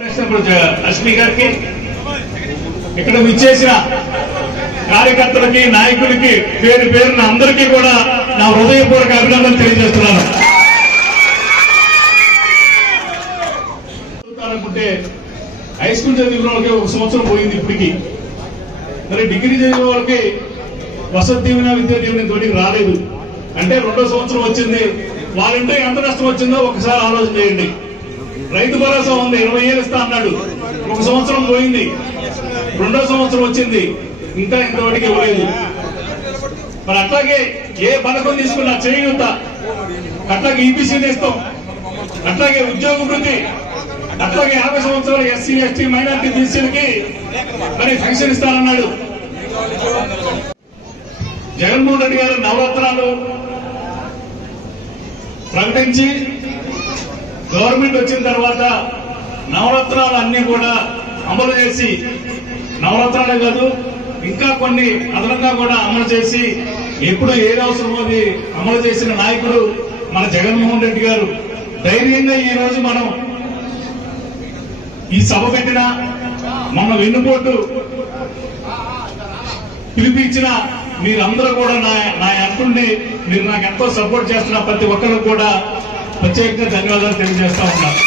లక్ష్మి గారికి ఇక్కడ విచ్చేసిన కార్యకర్తలకి నాయకులకి పేరు పేరున అందరికీ కూడా నా హృదయపూర్వక అభినందనలు తెలియజేస్తున్నాను. అనుకుంటే హై స్కూల్ చదివిన వాళ్ళకి 1 సంవత్సరం పోయింది ఇప్పటికి. మరి డిగ్రీ చదివిన వాళ్ళకి వసతి దీవెన విద్యా దీవెన తోటికి రాలేదు అంటే 2వ సంవత్సరం వచ్చింది. వాళ్ళంటే ఎంత నష్టం వచ్చిందో ఒకసారి ఆలోచన చేయండి. రైతు భరోసా ఉంది, 20 ఏళ్ళు ఇస్తా అన్నాడు, 1 సంవత్సరం పోయింది, 2వ సంవత్సరం వచ్చింది, ఇంకా ఇంతవరకు ఇవ్వలేదు. మరి అట్లాగే ఏ పథకం తీసుకున్నా చేయూత, అట్లాగే ఈబీసీ నేస్తం, అట్లాగే ఉద్యోగ వృద్ధి, అట్లాగే 50 సంవత్సరాల ఎస్సీ ఎస్టీ మైనార్టీ బీసీలకి మరి పెన్షన్ ఇస్తానన్నాడు. జగన్మోహన్ రెడ్డి గారు నవరత్నాలు ప్రకటించి గవర్నమెంట్ వచ్చిన తర్వాత నవరత్నాలు అన్ని కూడా అమలు చేసి, నవరత్నాలే కాదు ఇంకా కొన్ని అదనంగా కూడా అమలు చేసి ఎప్పుడు ఏది అవసరమో అది అమలు చేసిన నాయకుడు మన జగన్మోహన్ రెడ్డి గారు. ధైర్యంగా ఈ రోజు మనం ఈ సభ పెట్టిన, మొన్న వెన్నుపోటు పిలిపించిన మీరందరూ కూడా నా అనుకుండి మీరు నాకు ఎంతో సపోర్ట్ చేస్తున్న ప్రతి ఒక్కరు కూడా ప్రత్యేకంగా ధన్యవాదాలు తెలియజేస్తా ఉన్నారు.